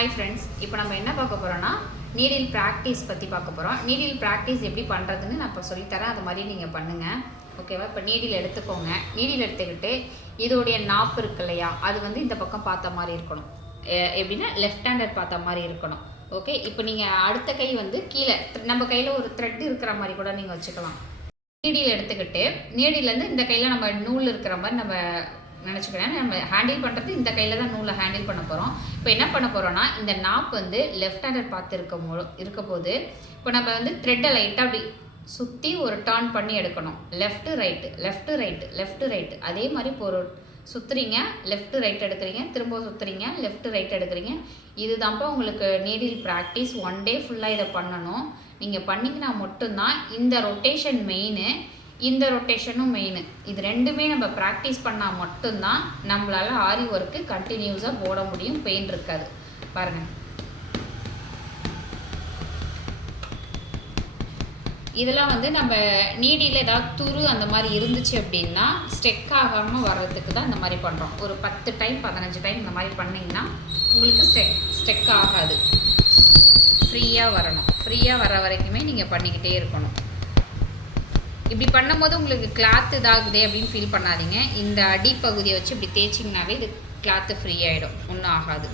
Hi friends, இப்போ நம்ம என்ன பார்க்க போகிறோன்னா நீடில் ப்ராக்டிஸ் பற்றி பார்க்க போகிறோம். நீடில் ப்ராக்டிஸ் எப்படி பண்ணுறதுன்னு நான் இப்போ சொல்லித்தரேன், அது மாதிரி நீங்கள் பண்ணுங்கள். ஓகேவா? இப்போ நீடில் எடுத்துக்கோங்க. நீடில் எடுத்துக்கிட்டு இதோடைய நாப்பு இருக்கு இல்லையா, அது வந்து இந்த பக்கம் பார்த்த மாதிரி இருக்கணும். எப்படின்னா லெஃப்ட் ஹேண்டட் பார்த்த மாதிரி இருக்கணும். ஓகே, இப்போ நீங்கள் அடுத்த கை வந்து கீழே நம்ம கையில் ஒரு த்ரெட் இருக்கிற மாதிரி கூட நீங்கள் வச்சுக்கலாம். நீடில் எடுத்துக்கிட்டு நீடிலேருந்து இந்த கையில் நம்ம நூல் இருக்கிற மாதிரி நம்ம நினச்சிக்கிறேன். நம்ம ஹேண்டில் பண்ணுறது இந்த கையில் தான் நூலை ஹேண்டில் பண்ண போகிறோம். இப்போ என்ன பண்ண போகிறோன்னா, இந்த நாப் வந்து லெஃப்ட் ஹேண்டட் பார்த்து இருக்க போது இப்போ நம்ம வந்து த்ரெட்டை லைட்டாக அப்படி சுற்றி ஒரு டர்ன் பண்ணி எடுக்கணும். Left right left right left right, அதே மாதிரி இப்போ ஒரு சுற்றுறீங்க, லெஃப்ட்டு ரைட் எடுக்கிறீங்க, திரும்ப சுற்றுறீங்க, லெஃப்ட்டு ரைட் எடுக்கிறீங்க. இதுதான்ப்பா உங்களுக்கு நீடில் ப்ராக்டிஸ். 1 டே ஃபுல்லாக இதை பண்ணணும். நீங்கள் பண்ணிங்கன்னா மட்டும்தான் இந்த ரொட்டேஷன் மெயின், இந்த ரொட்டேஷனும் மெயின். இது ரெண்டுமே நம்ம ப்ராக்டிஸ் பண்ணால் மட்டும்தான் நம்மளால் ஆரி ஒர்க்கு கண்டினியூஸாக போட முடியும், பெயின் இருக்காது. பாருங்கள், இதெல்லாம் வந்து நம்ம நீடியில் ஏதாவது துரு அந்த மாதிரி இருந்துச்சு அப்படின்னா ஸ்டெக் ஆகாமல் வர்றதுக்கு தான் இந்த மாதிரி பண்ணுறோம். ஒரு 10 டைம் 15 டைம் இந்த மாதிரி பண்ணிங்கன்னா உங்களுக்கு ஸ்டெக் ஆகாது. ஃப்ரீயாக வரணும். ஃப்ரீயாக வர வரைக்குமே நீங்கள் பண்ணிக்கிட்டே இருக்கணும். இப்படி பண்ணும்போது உங்களுக்கு கிளாத்து இதாகுதே அப்படின்னு ஃபீல் பண்ணாதீங்க. இந்த அடிப்பகுதியை வச்சு இப்படி தேய்ச்சிங்கனாவே இது கிளாத்து ஃப்ரீ ஆகிடும், ஒன்றும் ஆகாது.